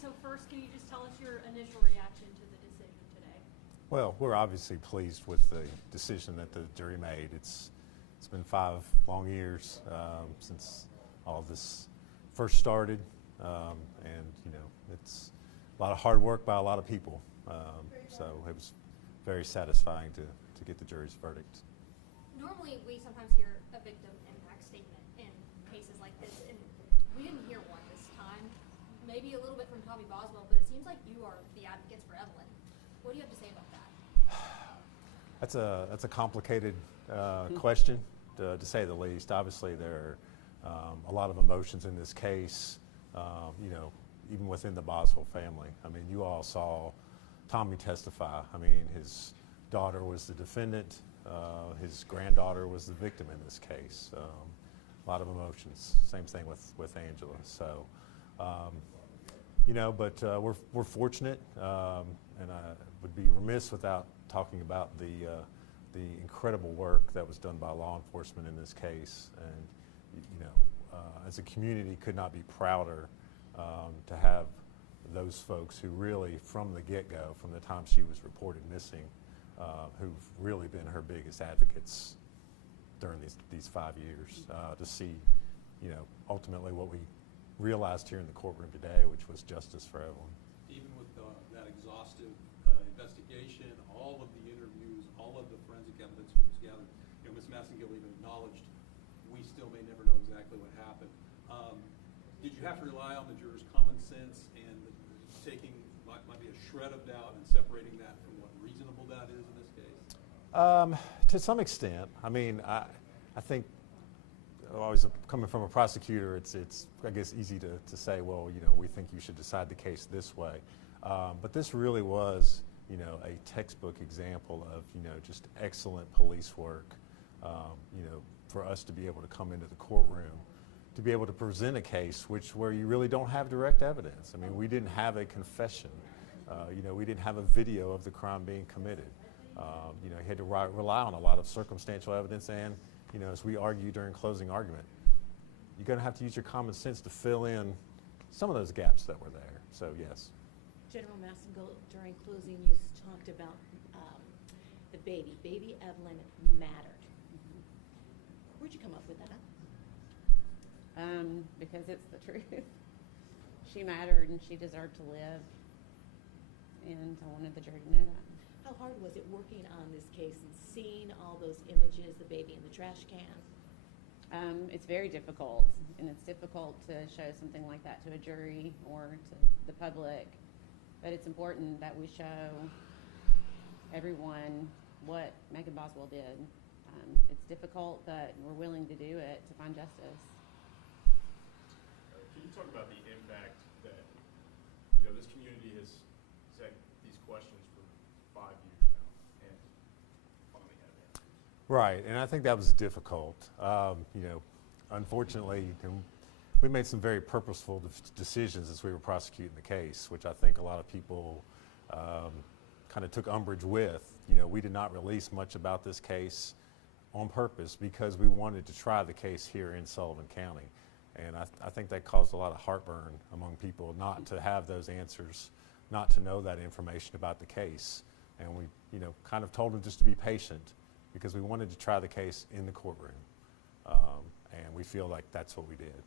so first, can you just tell us your initial reaction to the decision today? Well, we're obviously pleased with the decision that the jury made. It's been 5 long years since all this first started, and it's a lot of hard work by a lot of people. So it was very satisfying to get the jury's verdict. Normally, we sometimes hear a victim impact statement in cases like this, and we didn't hear one this time. Maybe a little bit from Tommy Boswell, but it seems like you are the advocates for Evelyn. What do you have to say about that? That's a complicated question, to say the least. Obviously, there are a lot of emotions in this case, even within the Boswell family. I mean, you all saw Tommy testify. I mean, his daughter was the defendant. His granddaughter was the victim in this case. A lot of emotions. Same thing with Angela. So, but we're fortunate, and I would be remiss without talking about the incredible work that was done by law enforcement in this case. And as a community, could not be prouder to have those folks who really, from the get-go, from the time she was reported missing, who've really been her biggest advocates during these 5 years, to see, ultimately what we realized here in the courtroom today, which was justice for Evelyn. Even with that exhaustive investigation, all of the interviews, all of the forensic evidence that was gathered, Ms. Massengill even acknowledged we still may never know exactly what happened. Did you have to rely on the jurors' common sense and taking might be a shred of doubt and separating that from what reasonable doubt is in this case? To some extent. I mean, I think always coming from a prosecutor, it's I guess easy to say, well, we think you should decide the case this way. But this really was, a textbook example of, just excellent police work, for us to be able to come into the courtroom, to be able to present a case where you really don't have direct evidence. I mean, we didn't have a confession. We didn't have a video of the crime being committed. You had to rely on a lot of circumstantial evidence, and, as we argued during closing argument, you're going to have to use your common sense to fill in some of those gaps that were there. So, yes. General Massengill, during closing, you talked about the baby. Baby Evelyn mattered. Where'd you come up with that? Because it's the truth. She mattered and she deserved to live, and I wanted the jury to know that. How hard was it working on this case and seeing all those images, the baby in the trash can? It's very difficult, and it's difficult to show something like that to a jury or to the public, but it's important that we show everyone what Megan Boswell did. It's difficult, but we're willing to do it to find justice. Can you talk about the impact that this community has said these questions for 5 years now and finally have answers? Right, and I think that was difficult. Unfortunately, we made some very purposeful decisions as we were prosecuting the case, which I think a lot of people kind of took umbrage with. We did not release much about this case on purpose because we wanted to try the case here in Sullivan County. And I think that caused a lot of heartburn among people not to have those answers, not to know that information about the case. And we, kind of told them just to be patient because we wanted to try the case in the courtroom. And we feel like that's what we did.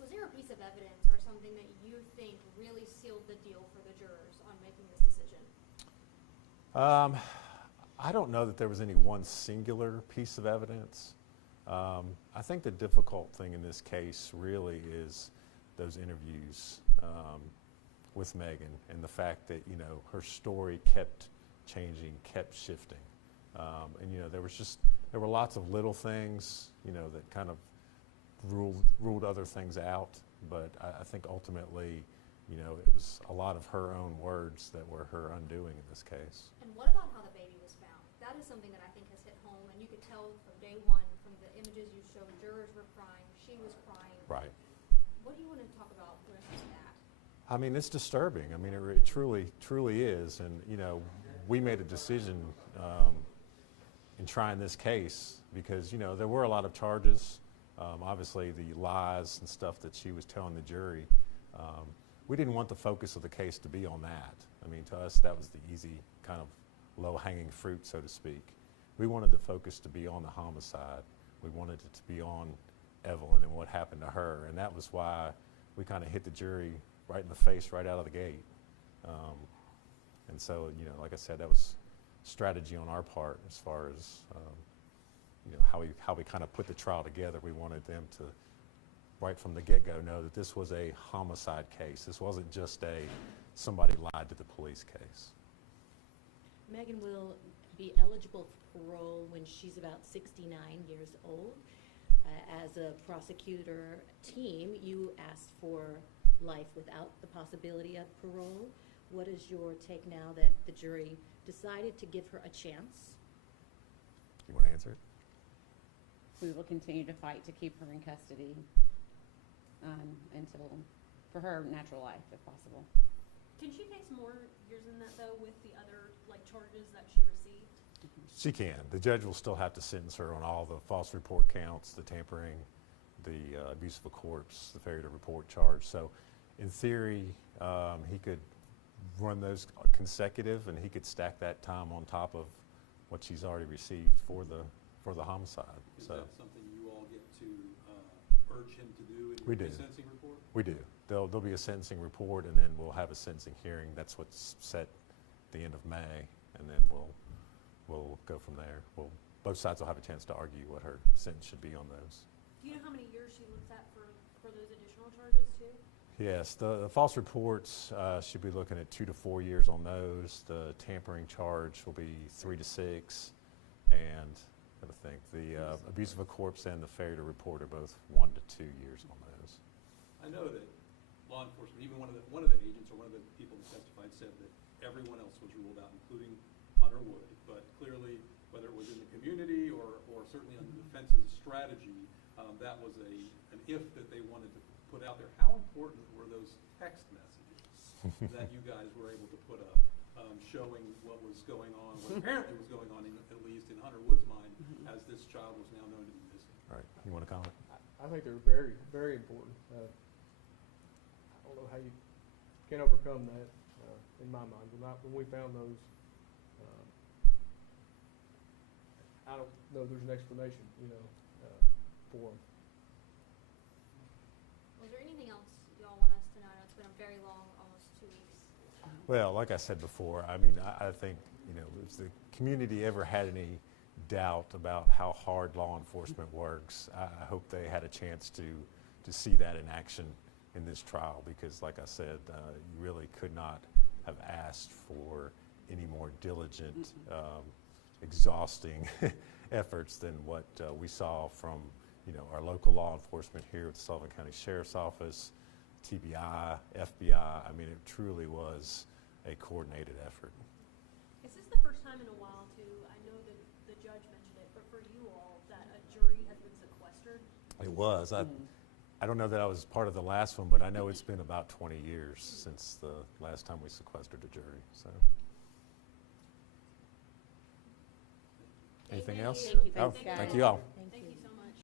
Was there a piece of evidence or something that you think really sealed the deal for the jurors on making this decision? I don't know that there was any one singular piece of evidence. I think the difficult thing in this case really is those interviews with Megan and the fact that, her story kept changing, kept shifting. And, there were lots of little things, that kind of ruled other things out. But I think ultimately, it was a lot of her own words that were her undoing in this case. And what about how the baby was found? That is something that I think has hit home, and you could tell from day one, from the images you showed, jurors were crying, she was crying. Right. What do you want to talk about with that? I mean, it's disturbing. I mean, it truly is. And, we made a decision in trying this case because, there were a lot of charges. Obviously, the lies and stuff that she was telling the jury. we didn't want the focus of the case to be on that. I mean, to us, that was the easy kind of low-hanging fruit, so to speak. We wanted the focus to be on the homicide. We wanted it to be on Evelyn and what happened to her, and that was why we kind of hit the jury right in the face right out of the gate. And so, you know, like I said, that was strategy on our part as far as, you know, how we kind of put the trial together. We wanted them to, right from the get-go, know that this was a homicide case. This wasn't just a somebody lied to the police case. Megan will be eligible for parole when she's about 69 years old. As a prosecutor team, you asked for life without the possibility of parole. What is your take now that the jury decided to give her a chance? You want to answer it? We will continue to fight to keep her in custody until, for her natural life, if possible. Can she face more years than that, though, with the other, like, charges that she received? She can. The judge will still have to sentence her on all the false report counts, the tampering, the abuse of a corpse, the failure to report charge. So in theory, he could run those consecutive, and he could stack that time on top of what she's already received for the homicide. Is So that something you all get to urge him to do in We your do. sentencing report? we do. There'll be a sentencing report, and then we'll have a sentencing hearing. That's what's set the end of May, and then we'll go from there. Both sides will have a chance to argue what her sentence should be on those. Do you know how many years she looks at for those additional charges, too? Yes, the false reports should be looking at 2 to 4 years on those. The tampering charge will be 3 to 6, and I think the abuse of a corpse and the failure to report are both 1 to 2 years on those. I know that law enforcement, even one of the agents or one of the people that testified said that everyone else was ruled out, including Hunter Wood. But clearly, whether it was in the community or certainly on the defense's strategy, that was an if that they wanted to put out there. How important were those text messages that you guys were able to put up, showing what was going on, what apparently was going on, at least in Hunter Wood's mind, as this child was now known to be missing? All right, you want to comment? I think they're very, very important. I don't know how you can overcome that, in my mind. When we found those, I don't know there's an explanation, for them. Was there anything else y'all want us to know? I know it's been a very long, almost 2 weeks. Well, like I said before, I mean, I think, if the community ever had any doubt about how hard law enforcement works, I hope they had a chance to see that in action in this trial, because like I said, you really could not have asked for any more diligent, exhausting efforts than what we saw from our local law enforcement here at the Sullivan County Sheriff's Office, TBI, FBI. I mean, it truly was a coordinated effort. Is this the first time in a while, too? I know that the judge mentioned it, but for you all, that a jury has been sequestered? It was. I don't know that I was part of the last one, but I know it's been about 20 years since the last time we sequestered a jury. So, anything else? Thank you. Oh, Thanks, guys. thank you all. Thank Thank you. you